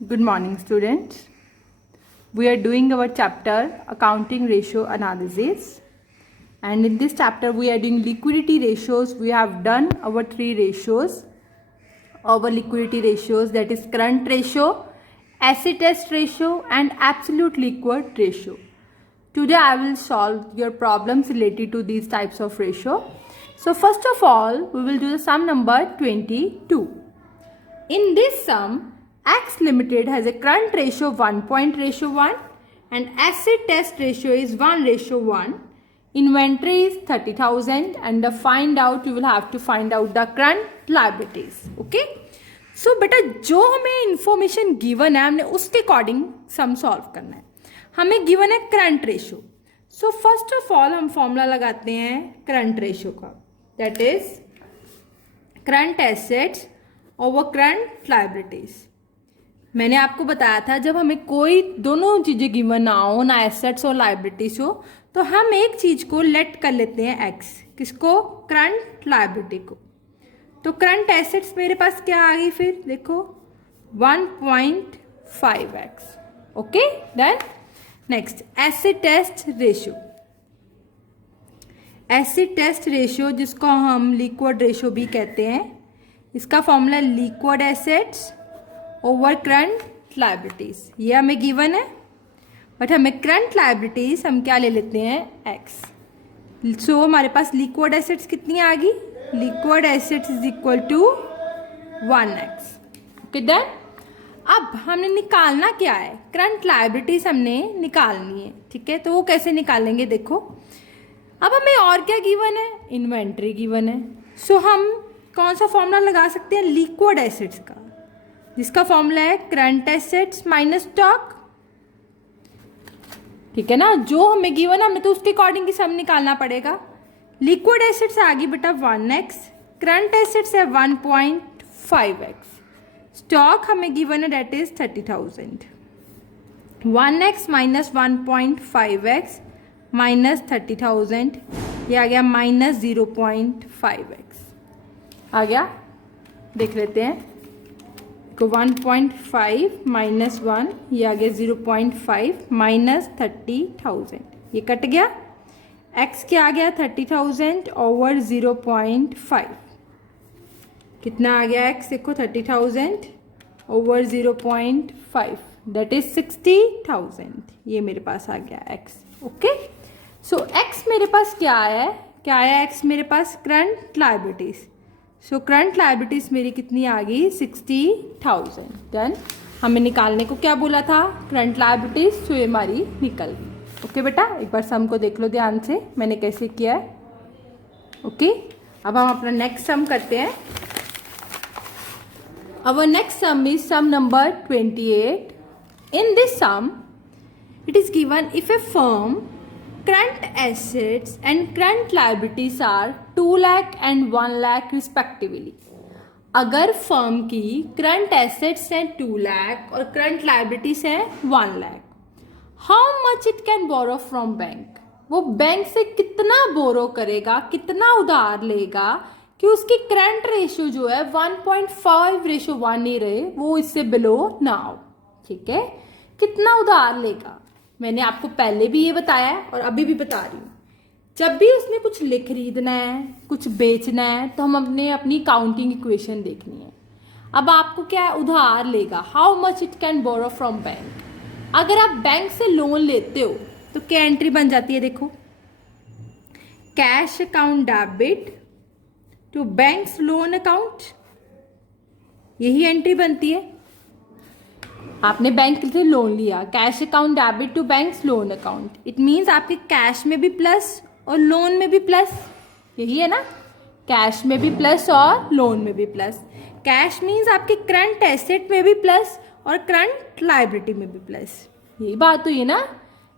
Good morning, students. We are doing our chapter Accounting Ratio Analysis, and in this chapter we are doing liquidity ratios. We have done our three ratios, our liquidity ratios, that is current ratio, acid test ratio and absolute liquid ratio. Today I will solve your problems related to these types of ratio. So first of all, we will do the sum number 22. In this sum, X Limited has a current ratio 1.1 and acid test ratio is 1:1. Inventory is 30,000 and the find out, you will have to find out the current liabilities. Okay. So बेटा जो हमें information given है हमने उसके according sum solve करना है. हमें given है current ratio. So first of all हम फॉर्मूला लगाते हैं करंट रेशो का, that is current assets over current liabilities. मैंने आपको बताया था जब हमें कोई दोनों चीजें गिवन ना हो, ना एसेट्स और लायबिलिटीज हो, तो हम एक चीज को लेट कर लेते हैं एक्स. किसको? करंट लायबिलिटी को. तो करंट एसेट्स मेरे पास क्या आ गई, फिर देखो 1.5x. Okay, then next acid test ratio. Acid test ratio जिसको हम लिक्विड रेशियो भी कहते हैं, इसका formula liquid assets over current liabilities. ये हमें गिवन है, बट हमें करंट लायबिलिटीज हम क्या ले लेते हैं, एक्स. सो हमारे पास लिक्विड एसेट्स कितनी आ गई, liquid assets is equal to 1x. Okay done. अब हमने निकालना क्या है, करंट लायबिलिटीज हमने निकालनी है. ठीक है, तो वो कैसे निकालेंगे देखो. अब हमें और क्या गिवन है, इन्वेंट्री गिवन है. सो हम कौन सा फॉर्मूला लगा सकते हैं, लिक्विड एसेट्स का, जिसका फॉर्मूला है करंट एसेट्स माइनस स्टॉक. ठीक है ना, जो हमें गिवन है हमें तो उसके अकॉर्डिंग की सम निकालना पड़ेगा. लिक्विड एसेट्स आ गई बेटा 1x, करंट एसेट्स है 1.5x, स्टॉक हमें गिवन है date is 30,000. 1x minus 1.5x minus 30,000, ये आ गया माइनस 0.5x आ गया. देख लेते हैं तो 1.5 माइनस 1, ये आ गया 0.5 माइनस 30,000, ये कट गया. x क्या आ गया 30,000 ओवर 0.5, कितना आ गया x देखो 30,000 ओवर 0.5 दैट इज 60,000. ये मेरे पास आ गया x. ओके, सो x मेरे पास क्या आया x मेरे पास current liabilities. So current liabilities मेरी कितनी आ गई 60,000. देन हमें निकालने को क्या बोला था, करंट लायबिलिटीज. सो ये हमारी निकल गई. ओके बेटा, एक बार सम को देख लो ध्यान से मैंने कैसे किया है. ओके, अब हम अपना नेक्स्ट सम करते हैं. Our next sum is sum number 28. In this sum, it is given if a firm current assets and current liabilities are 2 lakh and 1 lakh respectively. अगर फर्म की करंट एसेट्स हैं 2 लाख और current liabilities हैं 1 lakh, how much it can borrow from bank. वो bank से कितना बोरो करेगा, कितना उधार लेगा कि उसकी करंट रेशियो जो है 1.5:1 ही रहे, वो इससे बिलो ना हो. ठीक है, कितना उधार लेगा मैंने आपको पहले भी ये बताया है और अभी भी बता रही हूँ. जब भी उसने कुछ खरीदना है, कुछ बेचना है, तो हम अपनी काउंटिंग इक्वेशन देखनी है. अब आपको क्या है, उधार लेगा, how much it can borrow from bank. अगर आप बैंक से लोन लेते हो तो क्या एंट्री बन जाती है, देखो cash account debit to bank's loan account, यही एंट्री बनती है. आपने बैंक से लोन लिया, cash account debit to bank's loan account, it means आपके कैश में भी प्लस और लोन में भी प्लस, यही है ना, कैश में भी प्लस और लोन में भी प्लस. कैश मीन्स आपके करंट एसेट में भी प्लस और करंट लायबिलिटी में भी प्लस. यही बात हुई है ना,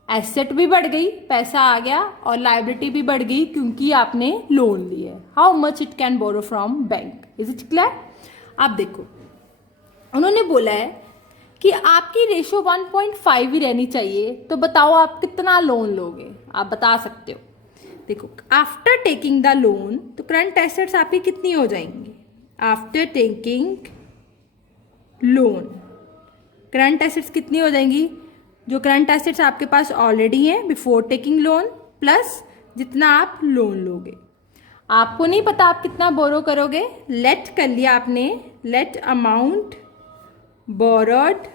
एसेट भी बढ़ गई, पैसा आ गया, और लायबिलिटी भी बढ़ गई क्योंकि आपने लोन लिया. How much it can borrow from bank. Is it clear. आप देखो उन्होंने बोला है कि आपकी रेशो 1.5 ही रहनी चाहिए, तो बताओ आप कितना लोन लोगे. आप बता सकते हो. देखो आफ्टर टेकिंग द लोन, तो करंट एसेट्स आपकी कितनी हो जाएंगी after taking loan. Current assets कितनी हो जाएंगी, जो करंट एसेट्स आपके पास ऑलरेडी हैं बिफोर टेकिंग लोन प्लस जितना आप लोन लोगे। आपको नहीं पता आप कितना बोरो करोगे, लेट कर लिया आपने, let amount borrowed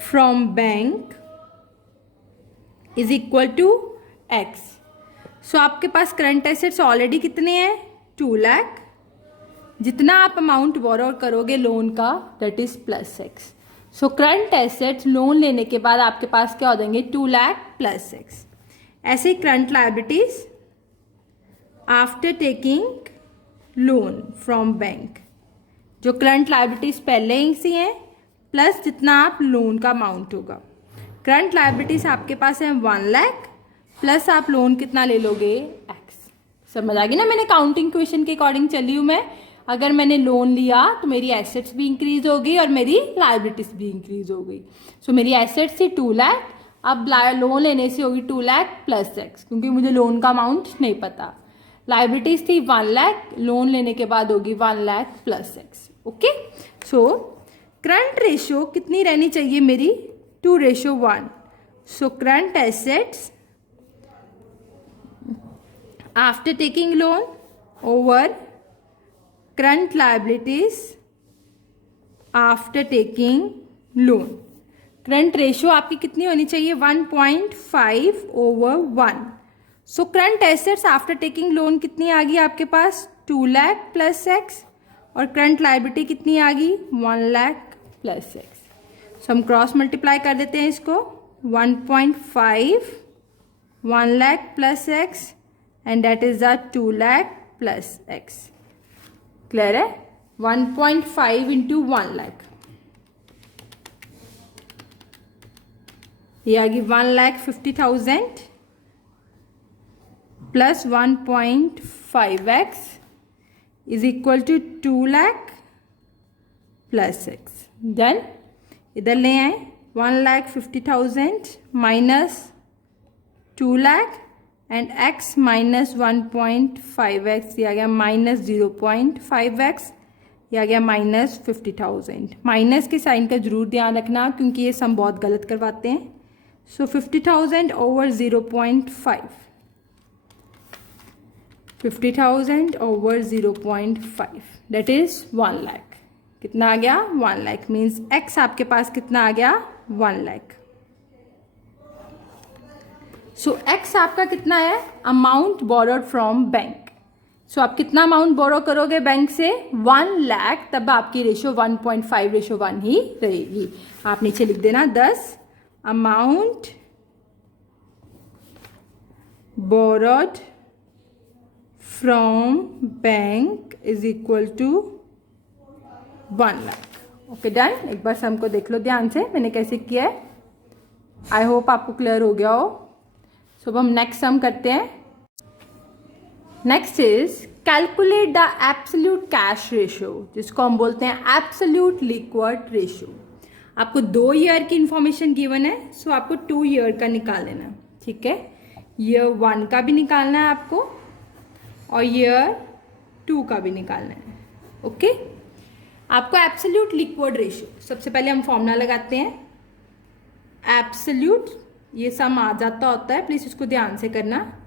from bank is equal to X. So आपके पास करंट एसेट्स ऑलरेडी कितने हैं, 2 लाख, जितना आप अमाउंट बोरो करोगे लोन का that is plus x. So current assets loan लेने के बाद आपके पास क्या हो जाएंगे, 2 लाख प्लस एक्स। ऐसे ही current liabilities after taking loan from bank, जो करंट लायबिलिटीज पहले ही सी हैं प्लस जितना आप लोन का अमाउंट होगा। करंट लायबिलिटीज आपके पास है 1 लाख प्लस आप लोन कितना ले लोगे, एक्स। समझ आ गई ना, मैंने काउंटिंग क्वेश्चन के अकॉर्डिंग चली हूँ मैं। अगर मैंने लोन लिया तो मेरी एसेट्स भी इंक्रीज हो गई और मेरी लायबिलिटीज भी इंक्रीज हो गई। सो मेरी एसेट्स थी 2 लाख, अब लोन लेने से होगी 2 लाख प्लस एक्स, क्योंकि मुझे लोन का अमाउंट नहीं पता। लायबिलिटीज थी 1 लाख, लोन लेने के बाद होगी 1 lakh plus x. Okay, so current ratio कितनी रहनी चाहिए मेरी, 2:1। So current assets after taking loan over current liabilities after taking loan. Current ratio आपकी कितनी होनी चाहिए, 1.5/1। So current assets after taking loan कितनी आ गई आपके पास, 2 लाख प्लस एक्स, और करंट लायबिलिटी कितनी आ गई, 1 लाख प्लस एक्स। सो हम क्रॉस मल्टीप्लाई कर देते हैं इसको, 1.5 1 lakh plus X and that is the 2 lakh plus X. Clear है, 1.5 इंटू 1 लाख, ये आ गई 1,50,000 plus 1.5x is equal to 2 lakh plus X. Then इधर ले आए, 1,50,000 minus 2 lakh and x minus 1.5x, ये आ गया माइनस 0.5x, ये आ गया माइनस 50,000। माइनस के साइन का जरूर ध्यान रखना क्योंकि ये सम बहुत गलत करवाते हैं। सो 50,000 over 0.5, 50,000 over 0.5 that is 1 lakh. कितना आ गया, 1 लाख, मीन्स x आपके पास कितना आ गया, 1 लाख। सो x आपका कितना है, अमाउंट बोरोड फ्रॉम बैंक। सो आप कितना अमाउंट बोरो करोगे बैंक से, 1 लाख, तब आपकी रेशियो 1.5:1 ही रहेगी। आप नीचे लिख देना 10, amount borrowed from bank is equal to 1 lakh. Okay done. एक बार सम को देख लो ध्यान से मैंने कैसे किया है, आई होप आपको क्लियर हो गया हो। सो अब हम नेक्स्ट सम करते हैं। Next is calculate the absolute cash ratio, जिसको हम बोलते हैं एब्सोल्यूट लिक्विड रेशियो। आपको 2 ईयर की इंफॉर्मेशन गिवन है, सो आपको 2 ईयर का निकाल लेना, ठीक है। ईयर 1 का भी निकालना है आपको और ईयर 2 का भी निकालना है। ओके, आपको एब्सोल्यूट लिक्विड रेशियो, सबसे पहले हम फॉर्मूला लगाते हैं। एब्सोल्यूट, ये सम आ जाता होता है, प्लीज इसको ध्यान से करना।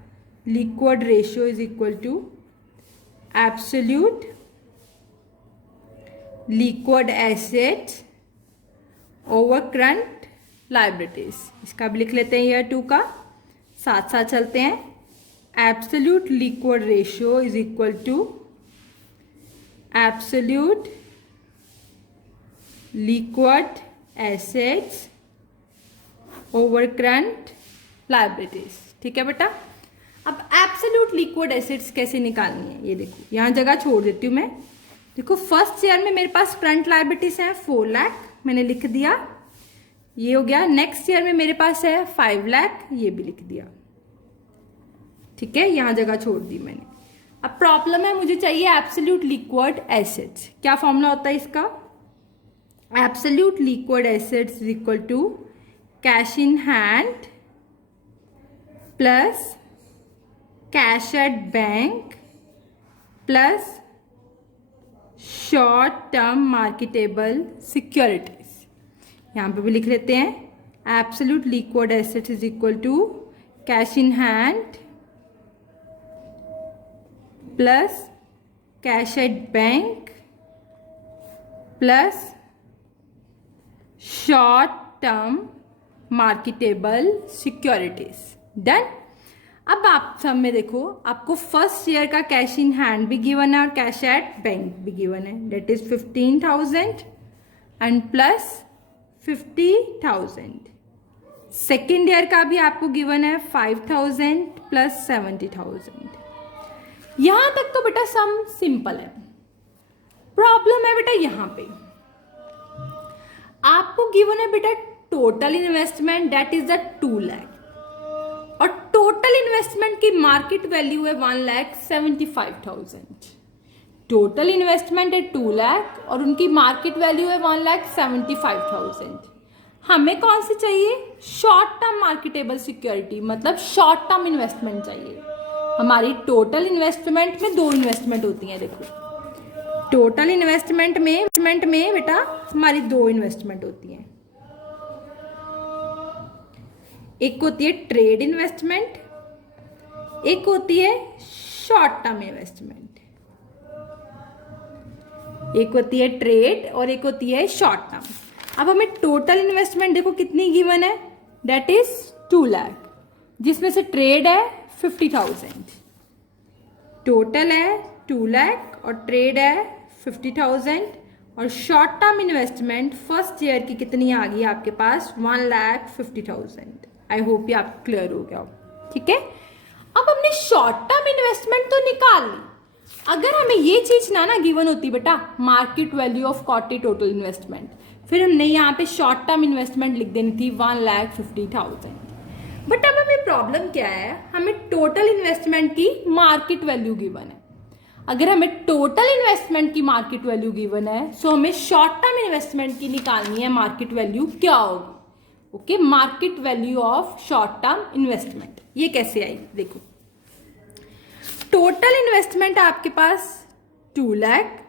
Liquid ratio is equal to absolute liquid assets over current liabilities. इसका भी लिख लेते हैं ईयर 2 का, साथ साथ चलते हैं। Absolute liquid ratio is equal to absolute liquid assets over current liabilities. ठीक है बेटा। अब एब्सोल्यूट लिक्विड एसेट्स कैसे निकालनी है, ये देखो यहाँ जगह छोड़ देती हूँ मैं। देखो फर्स्ट ईयर में मेरे पास करंट लायबिलिटीज है 4 लाख, मैंने लिख दिया, ये हो गया। नेक्स्ट ईयर में मेरे पास है 5 लाख, ये भी लिख दिया, ठीक है, यहाँ जगह छोड़ दी मैंने। अब प्रॉब्लम है, मुझे चाहिए एब्सोल्यूट लिक्विड एसेट्स। क्या फॉर्मूला होता है इसका, absolute liquid assets is equal to cash in hand plus cash at bank plus short term marketable securities. यहाँ पे भी लिख लेते हैं, absolute liquid assets is equal to cash in hand plus cash at bank plus short term marketable securities. Done. अब आप सब में देखो, आपको फर्स्ट ईयर का कैश इन हैंड भी गिवन है और कैश एट बैंक भी गिवन है, date is 15,000 and plus 50,000। Second year का भी आपको गिवन है 5,000 प्लस 70,000। यहां तक तो बेटा सम सिंपल है। प्रॉब्लम है बेटा यहां पे, आपको गिवन है बेटा total investment that is the 2 lakh और टोटल इन्वेस्टमेंट की मार्केट वैल्यू है 1,75,000। टोटल इन्वेस्टमेंट है 2 लाख और उनकी मार्केट वैल्यू है 1,75,000। हमें कौन सी चाहिए? शॉर्ट टर्म मार्केटेबल सिक्योरिटी, मतलब शॉर्ट टर्म इन्वेस्टमेंट चाहिए। हमारी टोटल इन्वेस्टमेंट में 2 इन्वेस्टमेंट होती हैं। देखो, टोटल इन्वेस्टमेंट में बेटा हमारी 2 इन्वेस्टमेंट होती हैं। एक होती है ट्रेड इन्वेस्टमेंट, एक होती है शॉर्ट टर्म इन्वेस्टमेंट। एक होती है ट्रेड और एक होती है शॉर्ट टर्म। अब हमें टोटल इन्वेस्टमेंट देखो कितनी गिवन है, दैट इज 2 लाख, जिसमें से ट्रेड है 50,000। टोटल है 2 लाख और ट्रेड है 50,000 और short term investment first year की कितनी आ गई आपके पास? 1,50,000। आई होप ये आप क्लियर हो गया हो। ठीक है, अब हमने शॉर्ट टर्म इन्वेस्टमेंट तो निकाल ली। अगर हमें ये चीज ना गिवन होती बेटा, market value of कॉटी total investment, फिर हमने यहाँ पे शॉर्ट टर्म इन्वेस्टमेंट लिख देनी थी 1,50,000। बट अब हमें प्रॉब्लम क्या है, हमें टोटल इन्वेस्टमेंट की मार्केट वैल्यू गिवन है। अगर हमें टोटल इन्वेस्टमेंट की मार्केट वैल्यू गिवन है, सो हमें शॉर्ट टर्म इन्वेस्टमेंट की निकालनी है मार्केट वैल्यू क्या होगी। Okay, market value of short term investment ये कैसे आई? देखो, टोटल इन्वेस्टमेंट आपके पास 2 लाख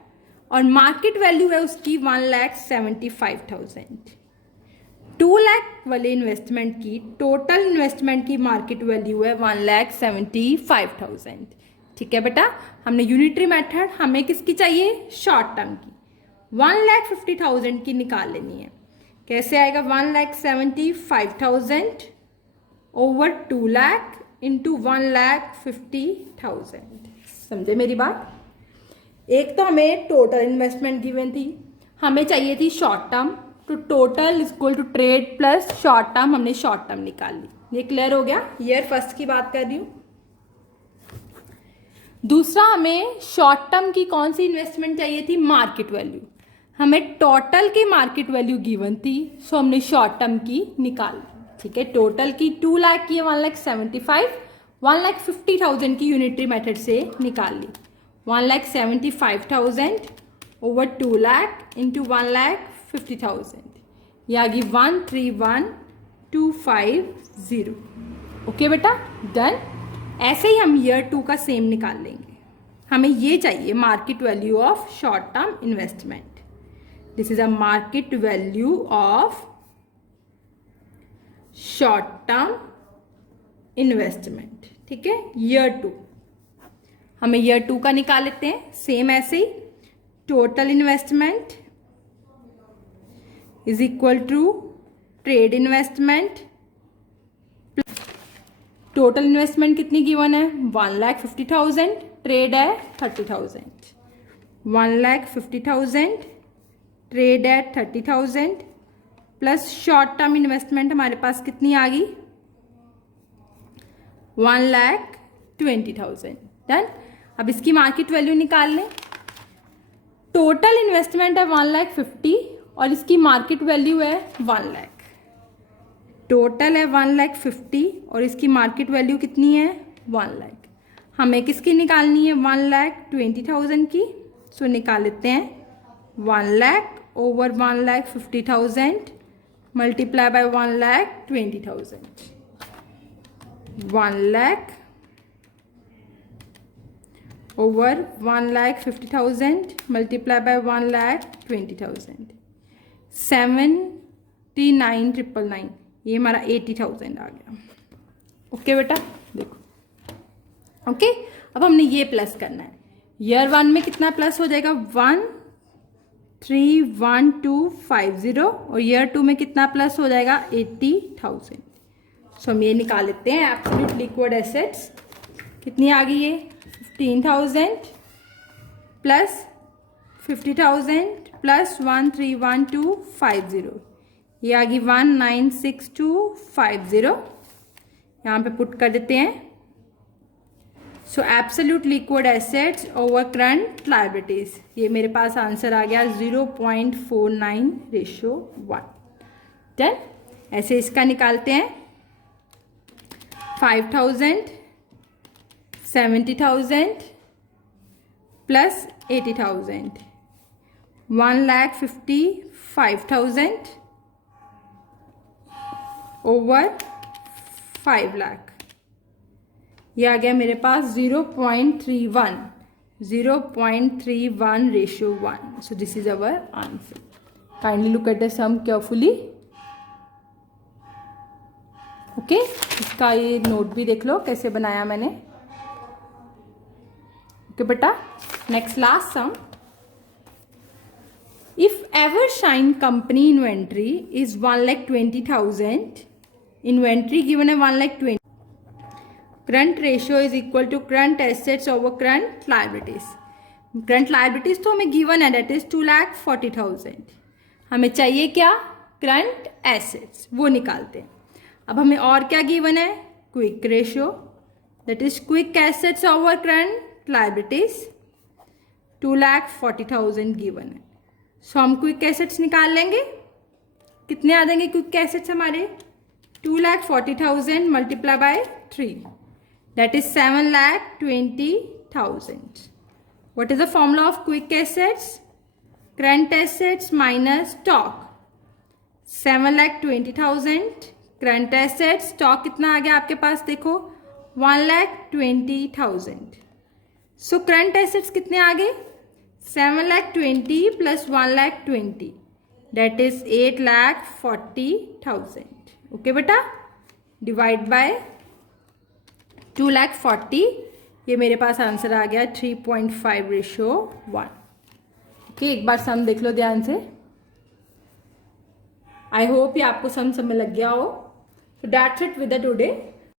और मार्केट वैल्यू है उसकी 1,75,000। 2 लाख वाले इन्वेस्टमेंट की टोटल इन्वेस्टमेंट की मार्केट वैल्यू है 1,75,000। ठीक है बेटा, हमने यूनिटरी मेथड, हमें किसकी चाहिए? शॉर्ट टर्म की। 1,50,000 की निकाल लेनी है। कैसे आएगा? 1,75,000 ओवर 2 लाख इंटू 1,50,000। समझे मेरी बात? एक तो हमें टोटल इन्वेस्टमेंट गिवन थी, हमें चाहिए थी शॉर्ट टर्म, तो total equal to trade plus short term, हमने शॉर्ट टर्म निकाल ली। ये क्लियर हो गया? ईयर फर्स्ट की बात कर रही हूं। दूसरा, हमें शॉर्ट टर्म की कौन सी इन्वेस्टमेंट चाहिए थी? Market value. हमें टोटल की मार्केट वैल्यू गिवन थी, सो हमने शॉर्ट टर्म की निकाल ली। ठीक है, टोटल की 2 लाख की है 1,75,000, 1,50,000 की यूनिटरी मेथड से निकाल ली। 1,75,000 ओवर 2 लाख इंटू 1,50,000, ये आ गई 131,250। ओके बेटा, डन। ऐसे ही हम ईयर 2 का सेम निकाल लेंगे। हमें ये चाहिए market value of short term investment. This is a market value of short term investment. ठीक है, ईयर 2 हमें ईयर 2 का निकाल लेते हैं। सेम ऐसे ही total investment is equal to trade investment. Total investment कितनी गिवन है? 1,50,000, ट्रेड है 30,000। 1,50,000 ट्रेड है 30,000 प्लस शॉर्ट टर्म इन्वेस्टमेंट हमारे पास कितनी आ गई? 1,20,000। डन। अब इसकी मार्केट वैल्यू निकाल लें। टोटल इन्वेस्टमेंट है 1,50,000 और इसकी मार्केट वैल्यू है 1 लाख। टोटल है 1,50,000 और इसकी मार्केट वैल्यू कितनी है? 1 लाख। हमें किसकी निकालनी है? 1,20,000 की। सो निकाल लेते हैं 1 lakh over 1,50,000 multiply by 1,20,000। 1 lakh over 1,50,000 multiplied by 1,20,000. 70 59,999, ये हमारा 80,000 आ गया। ओके बेटा, देखो। ओके, अब हमने ये प्लस करना है। ईयर 1 में कितना प्लस हो जाएगा? 131250, और ईयर 2 में कितना प्लस हो जाएगा? 80,000। सो हम ये निकाल लेते हैं। एब्सोल्यूट लिक्विड एसेट्स कितनी आ गई? ये 15,000 प्लस 50,000 प्लस 131250, ये आ गई 196250। यहाँ पे पुट कर देते हैं। सो absolute liquid assets over current liabilities, ये मेरे पास आंसर आ गया 0.49:1। डन। ऐसे इसका निकालते हैं। 5,000 70,000 प्लस 80,000, 1,55,000 ओवर 5 लाख, ये आ गया मेरे पास 0.31:1। So this is our answer. Kindly look at the sum carefully. Okay, इसका ये नोट भी देख लो कैसे बनाया मैंने। ओके बेटा, next last sum. If Evershine company inventory is 1,20,000, inventory given है 1,20,000, current ratio is equal to current assets over current liabilities. Current liabilities तो हमें given है, that is 2,40,000. हमें चाहिए क्या? current assets, वो निकालते हैं। अब हमें और क्या given है? quick ratio, that is quick assets over current liabilities, 2,40,000 given है। सो हम क्विक एसेट्स निकाल लेंगे। कितने आ जाएंगे क्विक एसेट्स हमारे? 2,40,000 multiply by 3, that is 7,20,000। What is the formula of quick assets? Current assets minus stock. 7,20,000 current assets, stock कितना आ गया आपके पास? देखो 1,20,000। सो करंट एसेट्स कितने आ गए? 7,20,000 प्लस 1,20,000, दैट इज 8,40,000। ओके बेटा, डिवाइड बाय 2,40,000, ये मेरे पास आंसर आ गया 3.5:1। ओके, एक बार सम देख लो ध्यान से। आई होप ये आपको सम में लग गया हो। So that's it with the today.